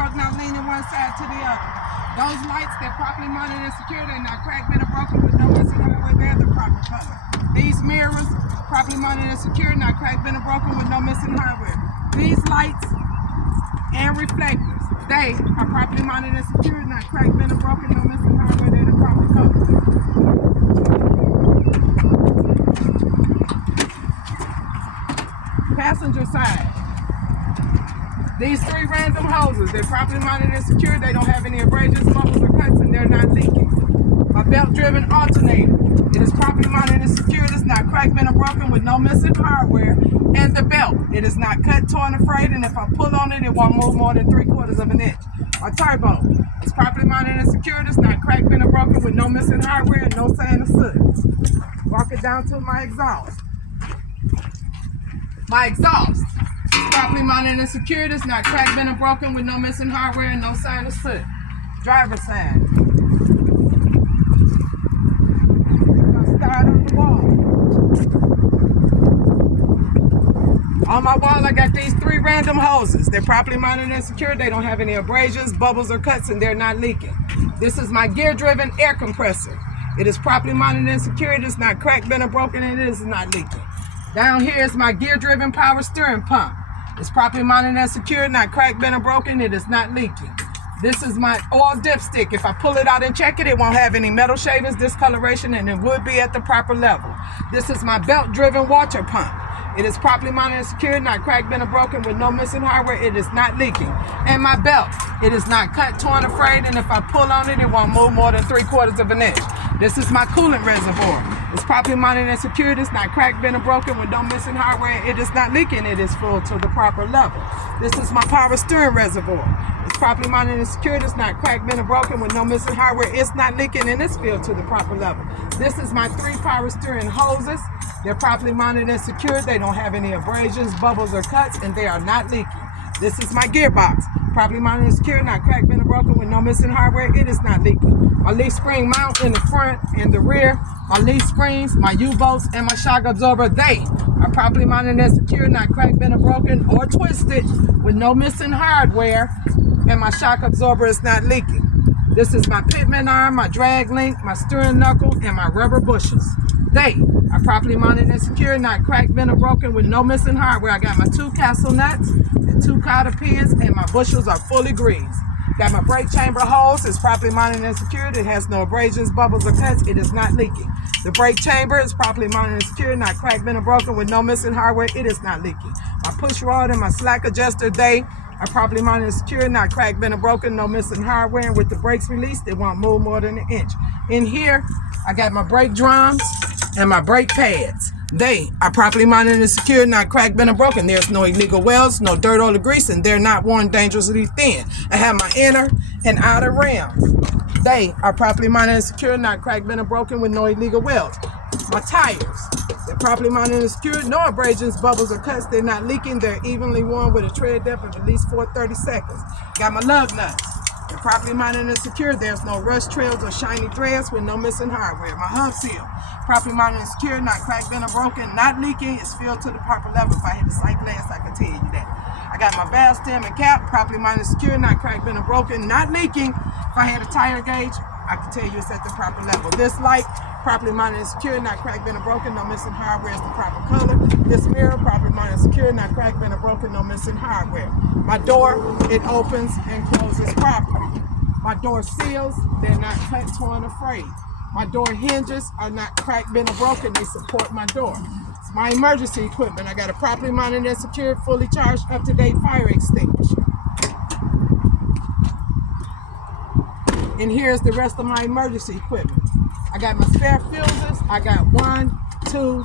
truck not leaning one side to the other. Those lights, they're properly monitored and secured. They're not cracked, bent, or broken with no missing hardware. They're the proper color. These mirrors, properly monitored and secured, not cracked, bent, or broken with no missing hardware. These lights and reflectors, they are properly monitored and secured, not cracked, bent, or broken, no missing hardware. They're the proper color. Passenger side. These 3 random hoses, they're properly monitored and secured. They don't have any abrasions, bubbles, or cuts, and they're not leaking. My belt-driven alternator, it is properly monitored and secured. It's not cracked, bent, or broken with no missing hardware. And the belt, it is not cut, torn, or frayed, and if I pull on it, it won't move more than 3/4 of an inch. My turbo, it's properly monitored and secured. It's not cracked, bent, or broken with no missing hardware and no sand or soot. Walk it down to my exhaust. My exhaust, properly monitored and secured. It's not cracked, bent, or broken with no missing hardware and no sign of soot. Driver's side. Start on the wall. On my wall, I got these 3 random hoses. They're properly monitored and secured. They don't have any abrasions, bubbles, or cuts, and they're not leaking. This is my gear-driven air compressor. It is properly monitored and secured. It's not cracked, bent, or broken, and it is not leaking. Down here is my gear-driven power steering pump. It's properly monitored and secured, not cracked, bent, or broken. It is not leaking. This is my oil dipstick. If I pull it out and check it, it won't have any metal shavings, discoloration, and it would be at the proper level. This is my belt-driven water pump. It is properly monitored and secured, not cracked, bent, or broken with no missing hardware. It is not leaking. And my belt, it is not cut, torn, or frayed, and if I pull on it, it won't move more than 3/4 of an inch. This is my coolant reservoir. It's properly monitored and secured. It's not cracked, bent, or broken with no missing hardware. It is not leaking. It is full to the proper level. This is my power steering reservoir. It's properly monitored and secured. It's not cracked, bent, or broken with no missing hardware. It's not leaking, and it's filled to the proper level. This is my 3 power steering hoses. They're properly monitored and secured. They don't have any abrasions, bubbles, or cuts, and they are not leaking. This is my gearbox. Properly monitored and secured, not cracked, bent, or broken with no missing hardware. It is not leaking. My leaf spring mount in the front and the rear. My leaf springs, my U-bolts, and my shock absorber, they are properly monitored and secured, not cracked, bent, or broken, or twisted with no missing hardware. And my shock absorber is not leaking. This is my pitman arm, my drag link, my steering knuckle, and my rubber bushings. They are properly monitored and secured, not cracked, bent, or broken with no missing hardware. I got my 2 castle nuts and 2 cotter pins, and my bushels are fully greased. Got my brake chamber hose. It's properly monitored and secured. It has no abrasions, bubbles, or cuts. It is not leaking. The brake chamber is properly monitored and secured, not cracked, bent, or broken with no missing hardware. It is not leaking. My push rod and my slack adjuster, they are properly monitored and secured, not cracked, bent, or broken, no missing hardware. And with the brakes released, it won't move more than an inch. In here, I got my brake drums and my brake pads. They are properly monitored and secured, not cracked, bent, or broken. There's no illegal welds, no dirt, oil, or grease, and they're not worn dangerously thin. I have my inner and outer rims. They are properly monitored and secured, not cracked, bent, or broken with no illegal welds. My tires, they're properly monitored and secured, no abrasions, bubbles, or cuts. They're not leaking. They're evenly worn with a tread depth of at least 430 seconds. Got my lug nuts. They're properly monitored and secured. There's no rust trails or shiny threads with no missing hardware. My hub seal, properly monitored and secured, not cracked, bent, or broken, not leaking. It's filled to the proper level. If I hit the sight glass, I can tell you that. I got my valve stem and cap, properly monitored and secured, not cracked, bent, or broken, not leaking. If I had a tire gauge, I can tell you it's at the proper level. This light, properly monitored and secured, not cracked, bent, or broken, no missing hardware, is the proper color. This mirror, properly monitored and secured, not cracked, bent, or broken, no missing hardware. My door, it opens and closes properly. My door seals, they're not cut, torn, or frayed. My door hinges are not cracked, bent, or broken. They support my door. It's my emergency equipment. I got a properly monitored and secured, fully charged, up-to-date fire extinguisher. And here's the rest of my emergency equipment. I got my spare fuses. I got 1, 2,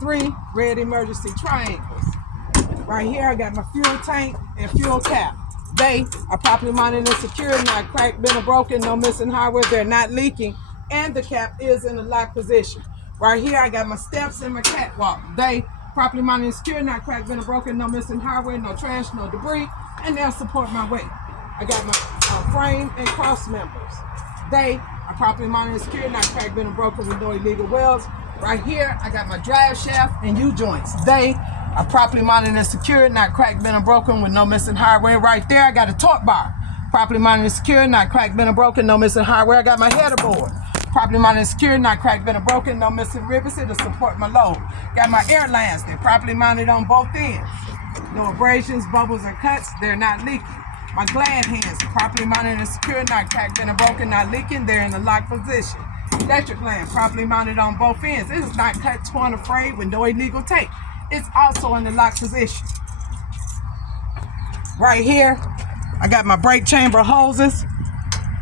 3 red emergency triangles. Right here, I got my fuel tank and fuel cap. They are properly monitored and secured, not cracked, bent, or broken, no missing hardware. They're not leaking, and the cap is in the lock position. Right here, I got my steps and my catwalk. They properly monitored and secured, not cracked, bent, or broken, no missing hardware, no trash, no debris, and they'll support my weight. I got my frame and cross members. They are properly monitored and secured, not cracked, bent, or broken with no illegal welds. Right here, I got my drive shaft and U-joints. They are properly mounted and secured, not cracked, bent, or broken with no missing hardware. Right there, I got a torque bar. Properly mounted and secured, not cracked, bent, or broken, no missing hardware. I got my header board. Properly mounted and secured, not cracked, bent, or broken, no missing rivets to support my load. Got my air lines. They're properly mounted on both ends. No abrasions, bubbles, or cuts. They're not leaking. My glad hands, properly mounted and secured, not cracked, bent, or broken, not leaking. They're in the locked position. Electric lamp, properly mounted on both ends. This is not cut, torn, or frayed with no illegal tape. It's also in the locked position. Right here, I got my brake chamber hoses,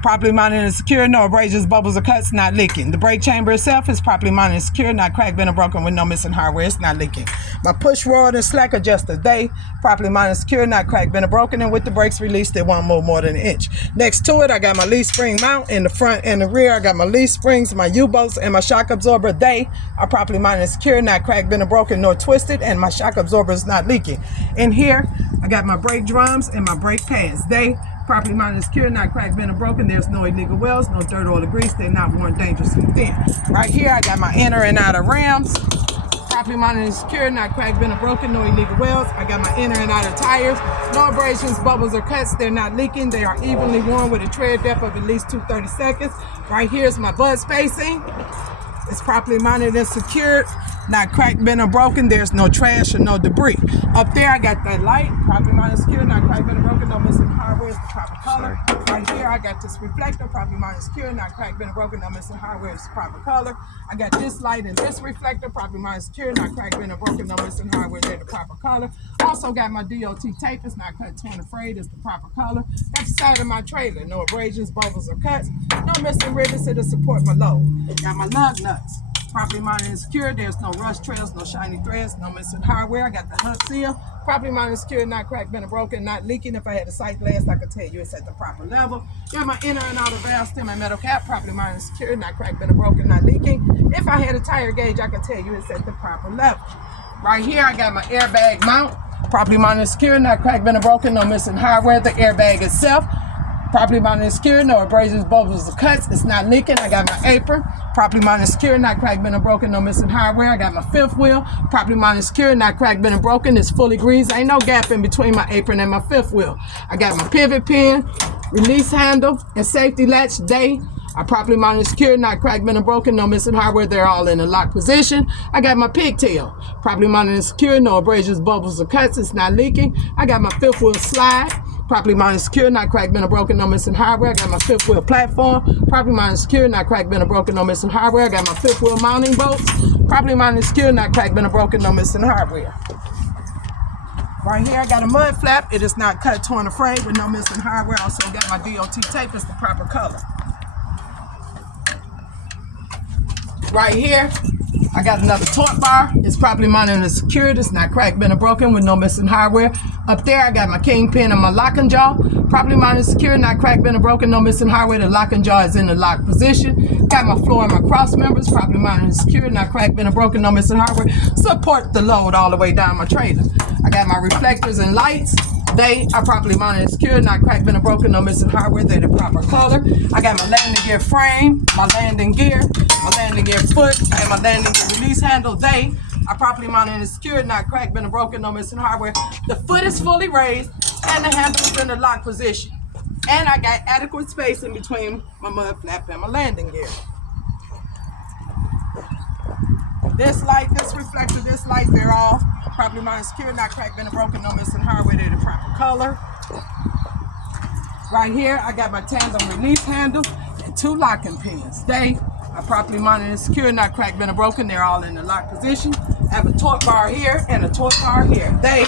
properly mounted and secured, no abrasions, bubbles, or cuts, not leaking. The brake chamber itself is properly mounted and secured, not cracked, bent, or broken with no missing hardware. It's not leaking. My push rod and slack adjuster, they properly mounted and secured, not cracked, bent, or broken, and with the brakes released, they won't move more than an inch. Next to it, I got my leaf spring mount in the front and the rear. I got my leaf springs, my U-bolts, and my shock absorber. They are properly mounted and secured, not cracked, bent, or broken, nor twisted, and my shock absorber is not leaking. In here, I got my brake drums and my brake pads. They properly mounted and secured, not cracked, bent, or broken. There's no illegal welds, no dirt, oil, or grease. They're not worn dangerously thin. Right here, I got my inner and outer rims. Properly mounted and secured, not cracked, bent, or broken, no illegal welds. I got my inner and outer tires. No abrasions, bubbles, or cuts. They're not leaking. They are evenly worn with a tread depth of at least 2/32. Right here is my bud spacing. It's properly mounted and secured, not cracked, bent, or broken. There's no trash or no debris. Up there, I got that light, properly mounted and secured, not cracked, bent, or broken, no missing hardware. It's the proper color. Right here, I got this reflector, properly mounted and secured, not cracked, bent, or broken, no missing hardware. It's the proper color. I got this light and this reflector, properly mounted and secured, not cracked, bent, or broken, no missing hardware. They're the proper color. Also got my DOT tape. It's not cut, torn, or frayed. It's the proper color. That's the side of my trailer. No abrasions, bubbles, or cuts. No missing rivets to support my load. Got my lug nuts. Properly mounted and secured. There's no rust trails, no shiny threads, no missing hardware. I got the hood seal. Properly mounted and secured, not cracked, bent, or broken, not leaking. If I had a sight glass, I could tell you it's at the proper level. Got my inner and outer valve stem and metal cap. Properly mounted and secured, not cracked, bent, or broken, not leaking. If I had a tire gauge, I could tell you it's at the proper level. Right here, I got my airbag mount. Properly mounted and secured, not cracked, bent, or broken, no missing hardware. The airbag itself, properly mounted and secured, no abrasions, bubbles, or cuts. It's not leaking. I got my apron, properly mounted and secured, not cracked, bent, or broken, no missing hardware. I got my fifth wheel, properly mounted and secured, not cracked, bent, or broken. It's fully greased. Ain't no gap in between my apron and my fifth wheel. I got my pivot pin, release handle, and safety latch. They are properly mounted and secured, not cracked, bent, or broken, no missing hardware. They're all in a locked position. I got my pigtail, properly mounted and secured, no abrasions, bubbles, or cuts. It's not leaking. I got my fifth wheel slide, properly mounted and secured, not cracked, bent, or broken, no missing hardware. I got my fifth wheel platform, properly mounted and secured, not cracked, bent, or broken, no missing hardware. I got my fifth wheel mounting bolts, properly mounted and secured, not cracked, bent, or broken, no missing hardware. Right here, I got a mud flap. It is not cut, torn, or frayed with no missing hardware. Also got my DOT tape. It's the proper color. Right here, I got another torque bar. It's properly mounted and secured. It's not cracked, bent, or broken with no missing hardware. Up there, I got my kingpin and my locking jaw. Properly mounted and secured, not cracked, bent, or broken, no missing hardware. The locking jaw is in the locked position. Got my floor and my cross members. Properly mounted and secured, not cracked, bent, or broken, no missing hardware. Support the load all the way down my trailer. I got my reflectors and lights. They are properly mounted and secured, not cracked, bent, or broken, no missing hardware. They're the proper color. I got my landing gear frame, my landing gear, my landing gear foot, and my landing gear release handle. They are properly mounted and secured, not cracked, bent, or broken, no missing hardware. The foot is fully raised, and the handle is in the lock position. And I got adequate space in between my mud flap and my landing gear. This light, this reflector, this light, they're all properly mounted and secured, not cracked, bent, or broken, no missing hardware. They're the proper color. Right here, I got my tandem release handle and two locking pins. They are properly mounted and secured, not cracked, bent, or broken. They're all in the lock position. I have a torque bar here and a torque bar here. They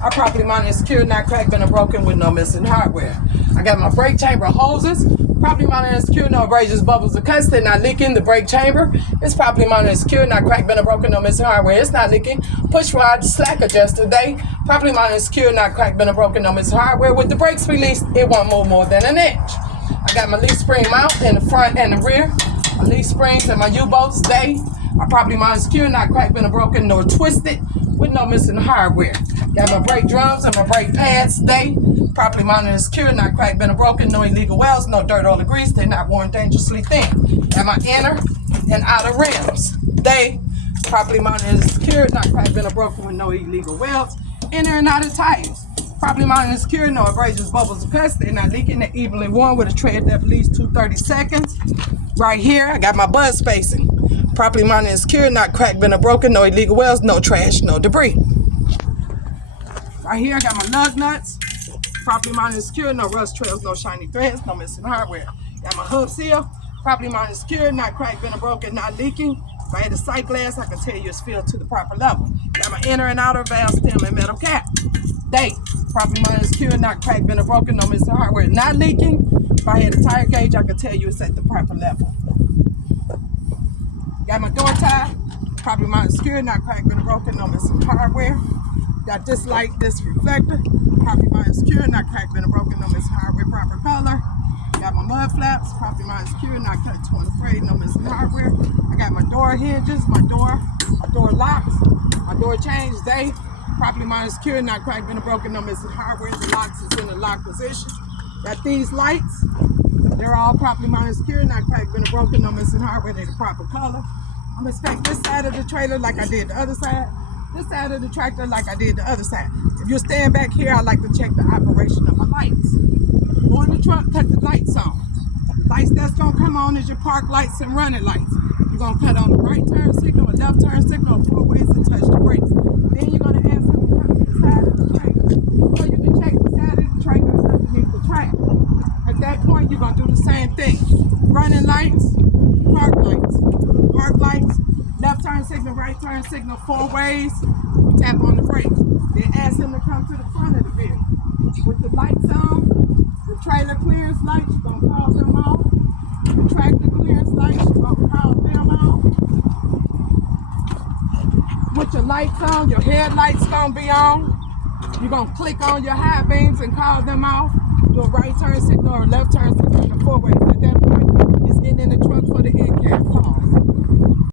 are properly mounted and secured, not cracked, bent, or broken with no missing hardware. I got my brake chamber hoses, properly mounted and secured, no abrasions, bubbles, or cuts. They're not leaking. The brake chamber is properly mounted and secured, not cracked, bent, or broken, no missing hardware. It's not leaking. Push rod slack adjuster. They properly mounted and secured, not cracked, bent, or broken, no missing hardware. With the brakes released, it won't move more than an inch. I got my leaf spring mount in the front and the rear. My leaf springs and my U-bolts. They are properly mounted and secured, not cracked, bent, or broken, nor twisted with no missing hardware. Got my brake drums and my brake pads. They properly mounted and secured, not cracked, bent, or broken, no illegal welds, no dirt, oil, or grease. They're not worn dangerously thin. Got my inner and outer rims. They Properly monitored and secured, not cracked, been or broken with no illegal welds. Inner and outer tires. Properly monitored and secured, no abrasions, bubbles, or cuts. They're not leaking, they're evenly worn with a tread depth at least 230 seconds. Right here, I got my bud spacing. Properly monitored and secured, not cracked, been or broken, no illegal welds, no trash, no debris. Right here, I got my lug nuts. Properly monitored and secured, no rust trails, no shiny threads, no missing hardware. Got my hub seal. Properly monitored and secured, not cracked, been or broken, not leaking. If I had a sight glass, I can tell you it's filled to the proper level. Got my inner and outer valve stem and metal cap. Date. Properly monitored and secured, not cracked, been or broken, no missing hardware, not leaking. If I had a tire gauge, I can tell you it's at the proper level. Got my door tie. Properly monitored and secured, not cracked, been or broken, no missing hardware. Got this light, this reflector. Properly monitored and secured, not cracked, been or broken, no missing hardware, proper color. Got my mud flaps, properly monitored and secured, not cut, torn, afraid, no missing hardware. I got my door hinges, my door locks, my door chains, they properly monitored and secured, not cracked, been or broken, no missing hardware. The locks is in the lock position. Got these lights, they're all properly monitored and secured, not cracked, been or broken, no missing hardware. They're the proper color. I'm gonna inspect this side of the trailer like I did the other side. This side of the tractor like I did the other side. If you're staying back here, I like to check the operation of my lights. Go in the truck, cut the lights on. The lights that's gonna come on is your park lights and running lights. You're gonna cut on the right turn signal, a left turn signal, 4 ways to touch the brakes. Then you're gonna ask them to come to the side of the trailer. So you can check the side of the trailer is underneath the track. At that point, you're gonna do the same thing. Running lights, park lights, left turn signal, right turn signal, 4 ways, tap on the brakes. Then ask them to come to the front of the vehicle. With the lights on, the trailer clearance lights, you're going to call them off. The tractor clearance lights, you're going to call them off. With your lights on, your headlights going to be on. You're going to click on your high beams and call them off. Do a right turn signal or a left turn signal in the 4 ways. At that point,